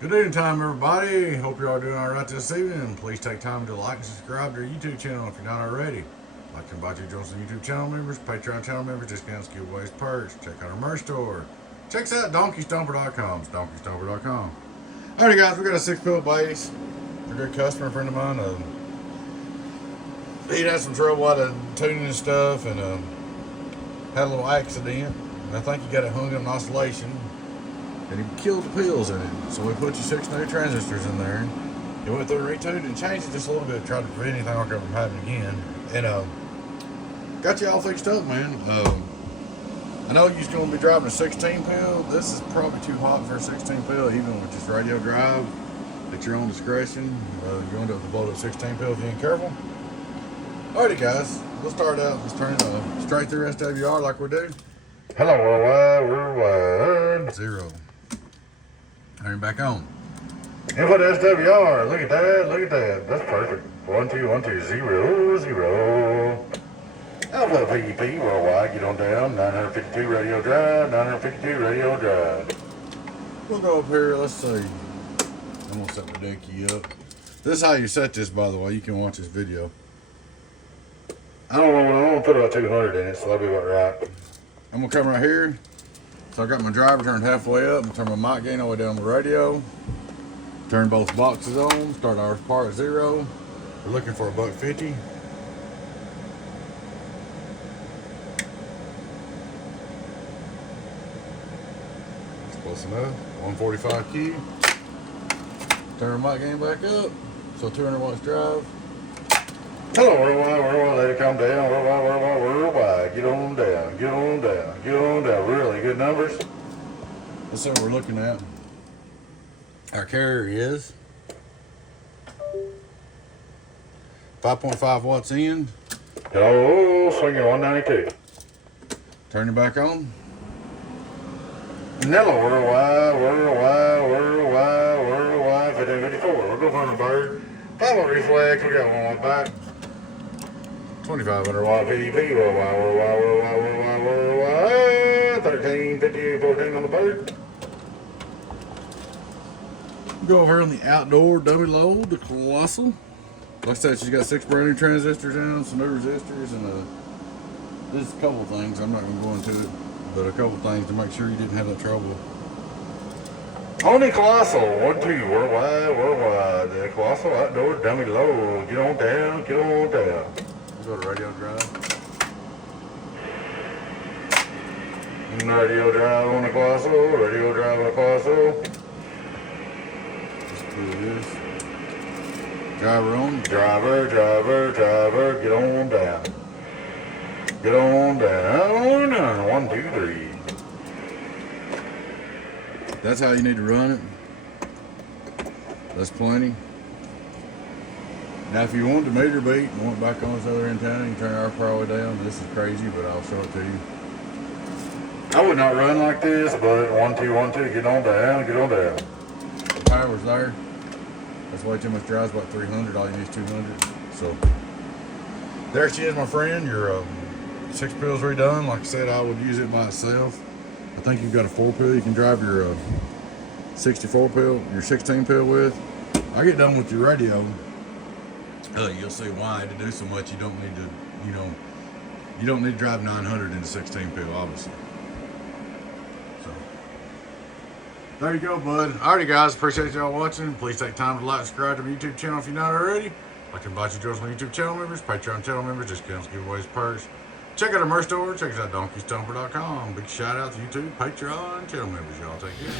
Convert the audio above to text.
Good evening time, everybody. Hope you're all doing all right this evening. Please take time to like and subscribe to our YouTube channel if you're not already. I'd like to invite you to join some YouTube channel members, Patreon channel members, discounts, giveaways, perks. Check out our merch store. Check us out, Stomper.com. Stomper.com. Alrighty, guys, we got a 6-pill base. A good customer, friend of mine. He'd had some trouble out of tuning and stuff, and had a little accident. And I think he got it hung in an oscillation. And he killed the pills in it. So we put you 6 new transistors in there. He went through and retuned and changed it just a little bit, tried to prevent anything like that from happening again. And got you all fixed up, man. I know you're going to be driving a 16 pill. This is probably too hot for a 16 pill, even with just radio drive at your own discretion. You end up with a blow up 16 pill if you ain't careful. Alrighty, guys. We'll start out. Let's turn straight through SWR like we do. Hello, worldwide. 0. Turn back on. Input SWR. Look at that. Look at that. That's perfect. 1 2 1 2 0 0. Alpha PEP worldwide. Get on down. 952 radio drive. 952 radio drive. We'll go up here. Let's see. I'm gonna set the deck key up. This is how you set this, by the way. You can watch this video. I don't know. I'm gonna put about 200 in it, so that'll be about right. I'm gonna come right here. So I got my driver turned halfway up. I'm gonna turn my mic gain all the way down the radio. Turn both boxes on. Start our part at 0. We're looking for $1.50. That's close enough. 145 key. Turn my mic gain back up. So 200 watts drive. Hello, worldwide, let it come down, worldwide, get on down, get on down, get on down, really good numbers. That's what we're looking at. Our carrier is 5.5 watts in. Hello, swinging 192. Turn it back on. Hello, worldwide, 1554, we're going for the bird. Follow reflex, we got one on the back. 2,500 watt PDP, worldwide, 13, 58, 14 on the bird. Go over here on the outdoor dummy load, the Colossal. Like I said, she's got 6 brand new transistors in, some new resistors, and just a couple of things. I'm not going to go into it, but a couple of things to make sure you didn't have that trouble. On the Colossal, 1 2, worldwide, the Colossal outdoor dummy load. Get on down, get on down. Go to radio drive. Radio drive on the Colossal, radio drive on the Colossal. Just do this. Driver on. Driver, get on down. Get on down. 1 2 3. That's how you need to run it. That's plenty. Now, if you want the meter beat and want back on this other antenna, you turn our power all the way down. This is crazy, but I'll show it to you. I would not run like this, but 1 2 1 2, get on down, get on down. The power's there. That's way too much drive, about 300. All you need is 200. So there she is, my friend. Your 6 pills redone. Like I said, I would use it by itself. I think you've got a 4 pill you can drive your 64 pill, your 16 pill with. I get done with your radio. You'll see why to do so much. You don't need to, you don't need to drive 900 in a 16 pill, obviously. So there you go, bud. Alrighty, guys, appreciate y'all watching. Please take time to like and subscribe to my YouTube channel if you're not already. I can invite you to join my YouTube channel members, Patreon channel members, discounts, giveaways, perks. Check out our merch store. Check us out, Stomper.com. Big shout out to YouTube, Patreon channel members. Y'all take care.